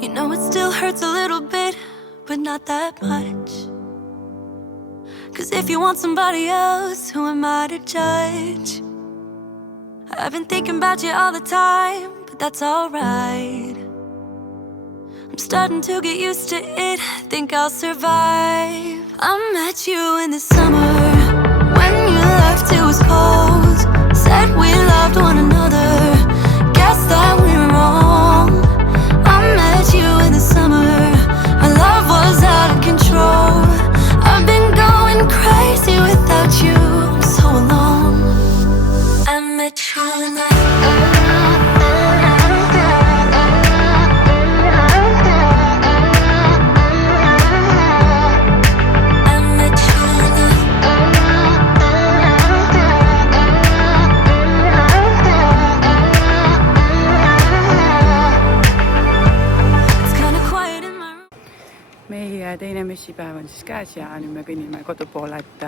You know it still hurts a little bit, but not that much. 'Cause if you want somebody else, who am I to judge? I've been thinking about you all the time, but that's alright. I'm starting to get used to it, think I'll survive. I met you in the summer, when you left it was cold. Said we loved one another, guess that we were wrong. I met you in the summer, our love was out of control. I've been going crazy without you, I'm so alone. I met you in the meie teine messipäev on siis käes ja nüüd me kõnnime kodu poole, et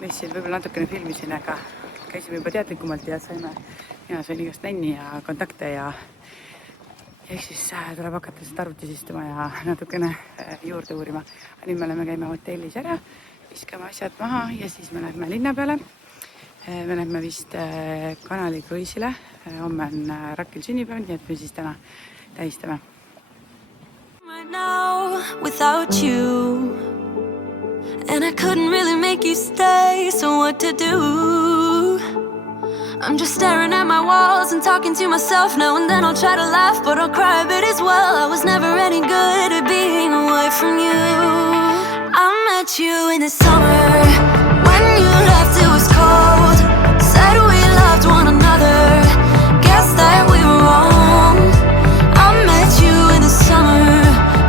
messil võib-olla natukene filmisin, aga käisime juba teadlikumalt ja mina sain igast nänni ja kontakte ja ehk siis tuleb hakata seda arvutis istuma ja natukene juurde uurima. Nüüd me käime hotellis ära, viskame asjad maha ja siis me lähme linna peale. Me lähme vist kanalikruiisile, homme on Rakil sünnipäev, nii et me siis täna tähistame. Now without you, and I couldn't really make you stay, so what to do? I'm just staring at my walls and talking to myself. Now and then I'll try to laugh, but I'll cry a bit as well. I was never any good at being away from you. I met you in the summer, when you left it was cold. Said we loved one another, guess that we were wrong. I met you in the summer,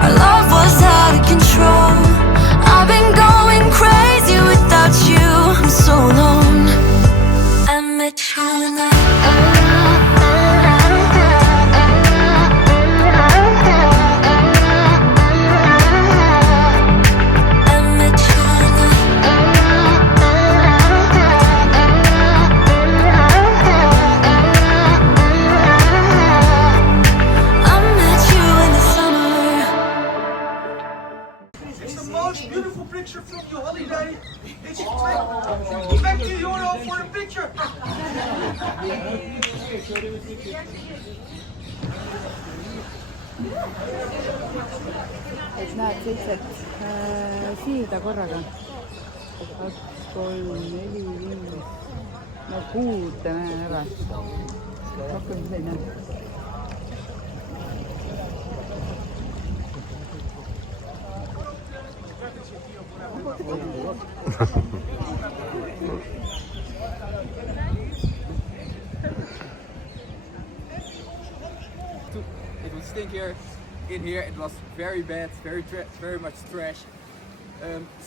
our love was out of control. I've been going crazy without you, I'm so alone. I met you in the beautiful picture from your holiday. It's 20 euro for a picture. Et näed sellised siirda korraga. 2, 3, 4, 5. No 6 näen ära. Rohkem selline. It was stink here. In here it was very bad, very much trash.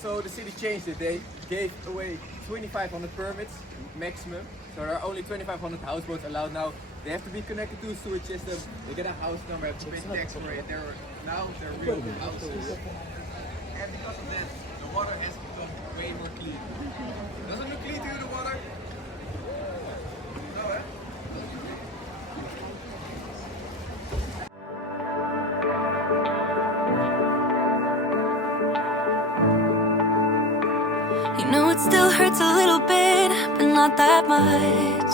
So the city changed it. They gave away 2,500 permits maximum. So there are only 2,500 houseboats allowed now. They have to be connected to a sewage system. They get a house number, have to pay tax for it. Now they're real houses. And because of that, the water has become way more clean. Doesn't look clean to you, the water? No, eh? You know it still hurts a little bit, but not that much.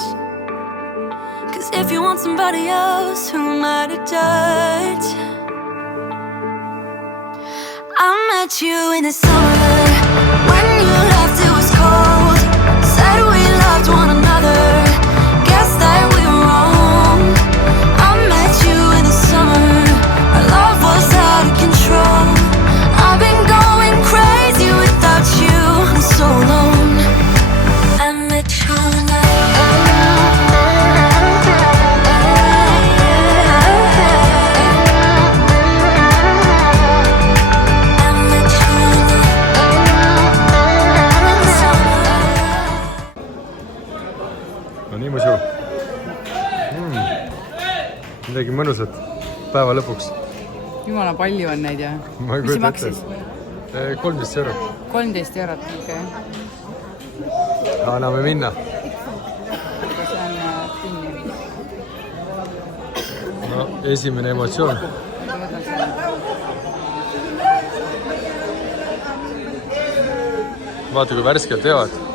'Cause if you want somebody else, who am I to judge? I met you in the summer, when you left it was cold. Said we loved one another, guess that we were wrong. I met you in the summer, our love was out of control. I've been going crazy without you, I'm so alone. I met you in the midagi mõnusat päeva lõpuks. Jumala palju on neid ja mis see maksis? 13 eurot. 13 eurot, okei. Anname minna. See on kinni. No, esimene emotsioon. vaata, kui värskelt veevad.